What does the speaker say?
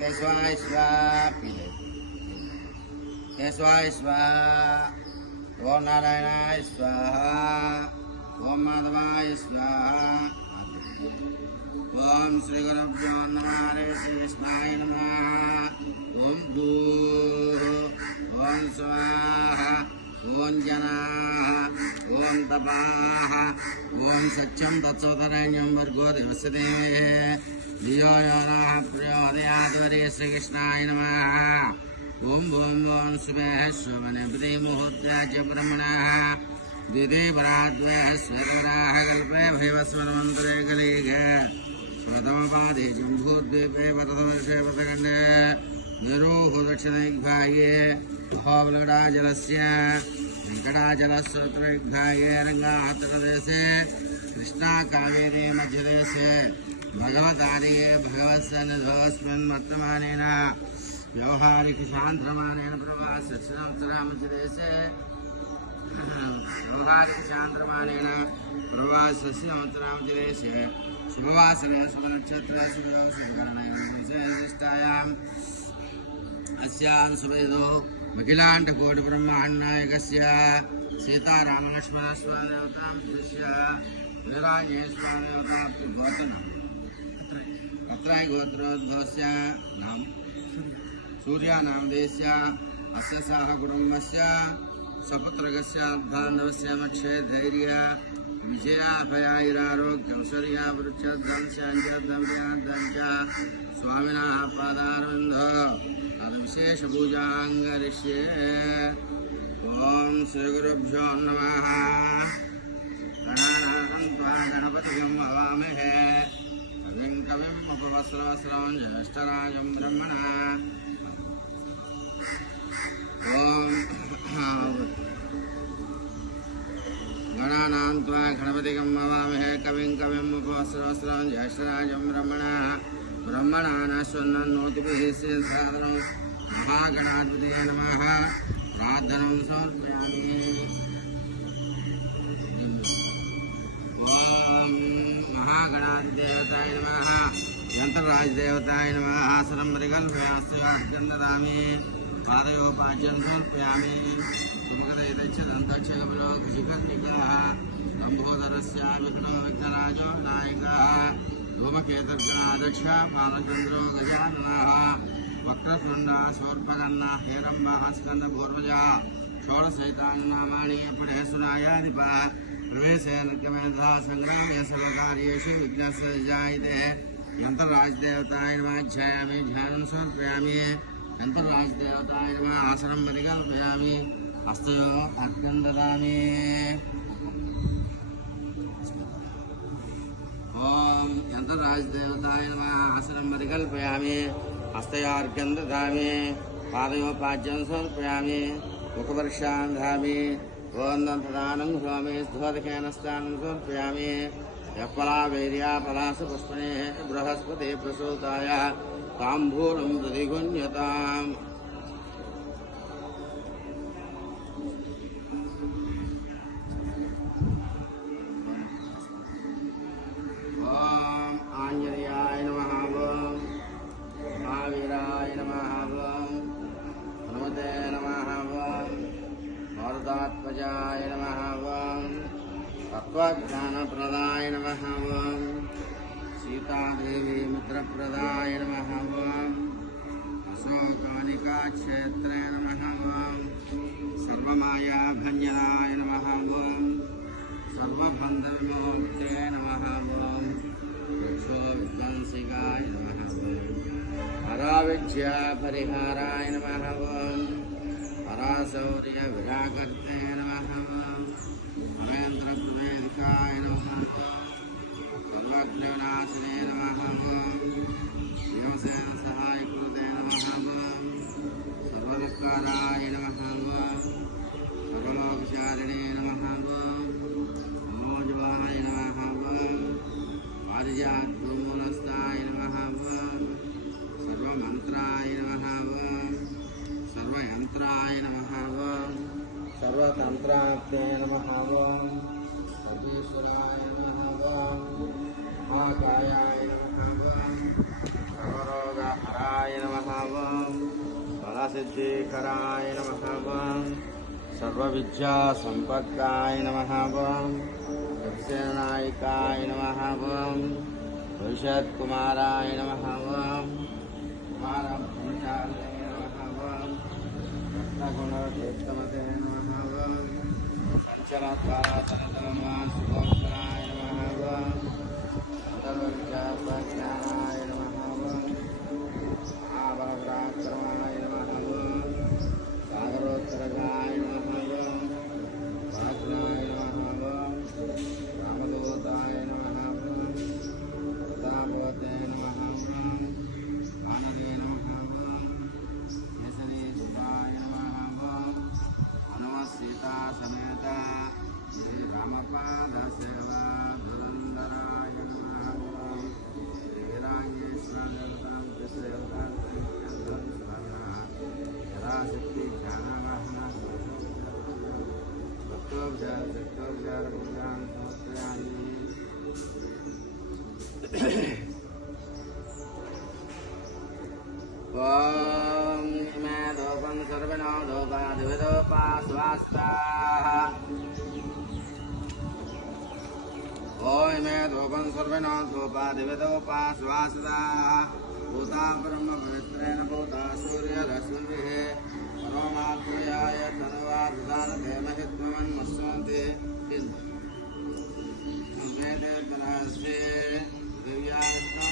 केशवाय स्वाहा केशवाय स्वाहा ओम नारायणाय स्वाहा ओम माधवाय स्वाहा ओम श्री गुरुभ्यो नमः हरे कृष्णाय नमः ओम भूः ओम स्वाहा ओम जनाः ओम तपाः ओम सत्यं तत्सोतरण्यं भर्गो देवस्य धीमहि धियो यो नः प्रचोदयात् हरे श्रीकृष्णाय नमः ओम ओम ओम शुभः शोभने मुहूर्ताय ब्रह्मणः द्वितीय पराद्वयः स्वराः कल्पे भैवस्वरमन्तरे कलिगे स्वतमपादे जम्बूद्वीपे वरदवर्षे वतखण्डे निरोह दक्षिणदिग्भागे अहोबलगडाजलस्य वेङ्कटाचलस्रोतदिग्भागे रङ्गाहतप्रदेशे कृष्णा कावेरी मध्यदेशे भगवतादिगे भगवत्सन्निधोऽस्मिन् वर्तमानेन व्यवहारिकशान्त्रमानेन प्रवासस्योत्तरामध्यदेशे व्यवहारिकशान्त्रमानेन प्रवासस्योत्तरामध्यदेशे शुभवासरे शुभनक्षत्रे शुभयोगसंकरणयोगनिष्ठायाम् अस्यां शुभयदो अखिलाण्डकोटिब्रह्माण्डनायकस्य सीतारामलक्ष्मणस्वामिदेवतां दृश्य निरायेश्वरदेवता गोत्रम् अत्राय गोत्रोद्भवस्य नाम सूर्यानां देशस्य अस्य सह कुटुम्बस्य सपुत्रकस्य अर्धान्नवस्य मक्षे धैर्य विजयाभयायुरारोग्यौषर्यावृक्षद्धंश्च स्वामिनः पादारविन्द विशेषपूजाङ्गरिष्ये ॐ श्रीगुरुभ्यो नमः गणपतिं हवामहे कविं कविम् उपवस्त्रवस्त्रं ज्येष्ठराजं ब्रह्मणः गणानां त्वा गणपतिं हवामहे कविं कविम् उपवस्त्रवस्त्रं ज्येष्ठराजं ब्रह्मणः ब्रह्मणानश्वन्नोतिभिः साधनं महागणाधिपतये नमः प्रार्थनं समर्पयामि ओम महागणाधिदेवताय नमः यंत्रराजदेवताय नमः सरम्बरिकल्पयास्वास्कन्ददामि पादयोपाच्यं समर्पयामि सुमुखदयदच्छदन्तक्षकबलो कृषिकर्णिकाः लम्बोदरस्य विष्णो विघ्नराजो नायकः धूमकेतर्गणाध्यक्ष बालचन्द्रो गजाननः वक्रतुण्डः शूर्पकर्णः हेरम्बः स्कन्दपूर्वजः षोडशैतान्यनामानि पठेश्वरायाधिपः प्रवेशेन क्रमेणा संग्रामे सर्वकार्येषु विघ्नस्य जायते यन्त्रराजदेवताय नमः ध्यायामि ध्यानं समर्पयामि यन्त्रराजदेवताय नमः आसनं परिकल्पयामि हस्तयो अर्घ्यं ददामि ओम यन्त्रराजदेवताय नमः आसनं परिकल्पयामि हस्तयोर्घ्यं ददामि पादयोपाच्यं समर्पयामि मुखवर्षां ददामि ओम दन्तदानं स्वामी ध्वदकेन स्नानं समर्पयामि यफलावेर्या पलाशपुष्पणे बृहस्पति प्रसूताय ताम्बूलं प्रतिगुण्यताम् ओम आंजनेयाय नमः ओम महावीराय नमः ओम हनुमते नमः ओम वरदात्मजाय नमः ओम तत्त्वज्ञानप्रदाय नमः ओम सीतादेवी मित्रप्रदाय नमः ओम अशोकानिकाक्षेत्रे नमः ओम सर्वमायाभञ्जनाय नमः ओम सर्वबन्धविमोक्ते नमः ओम वृक्षो विध्वंसिकाय नमः ओम हराविद्या परिहाराय नमः ओम हराशौर्य विराकर्ते नमः ओम अमेन्द्रप्रवेदिकाय नमः सर्वज्ञविनाशिने नमः ओम शिवसेन सहायकृते नमः ओम सर्वलक्काराय नमः ओम सर्वलोकचारिणे नमः ओम अमोजवाय नमः ओम पारिजातमूलस्थाय नमः ओम सर्वमन्त्राय नमः ओम सर्वयन्त्राय नमः ओम सर्वतन्त्रात्ते नमः ओम सर्वेश्वराय नमः ओम महाकायाय नमः ओम सर्वरोग नमः ॐ फलसिद्धिकराय नमः ॐ सर्वविद्यासम्पत्काय नमः ॐ दक्षिणायिकाय नमः ॐ भविष्यत्कुमाराय नमः ॐ कुमारब्रह्मचारिणे नमः ॐ रत्नगुणतीर्थमते नमः ॐ पञ्चमत्वासनतमासुभोक्ताय नमः ॐ सर्वविद्याज्ञानाय नमः ॐ महाबलपराक्रमाय नमः ॐ सागरोत्तरगाय नमः ॐ वरज्ञाय नमः ॐ रामदूताय नमः ॐ प्रतापोते नमः ॐ आनदे नमः ॐ केसरीसुताय नमः ॐ हनुमत्सीता समेत श्रीरामपादसेवा धुरन्धराय नमः ॐ वीराङ्गेश्वरदेवतां तिस्रदेवतां यदाशक्तिज्ञानवाहना भक्तोपचारपूजां समर्पयामि। ॐ इमे धूपं सर्वनो धूपादिविदोपास्वास्ताः ॐ इमे धूपं सर्वनो धूपादिविदोपास्वास्ताः भूता ब्रह्मपवित्रेण भूता सूर्यरश्मिभिः परोमात्मयाय तनुवा प्रधान धेमहि त्वमन्मस्सन्ति मेते पुनस्ते दिव्या विष्णु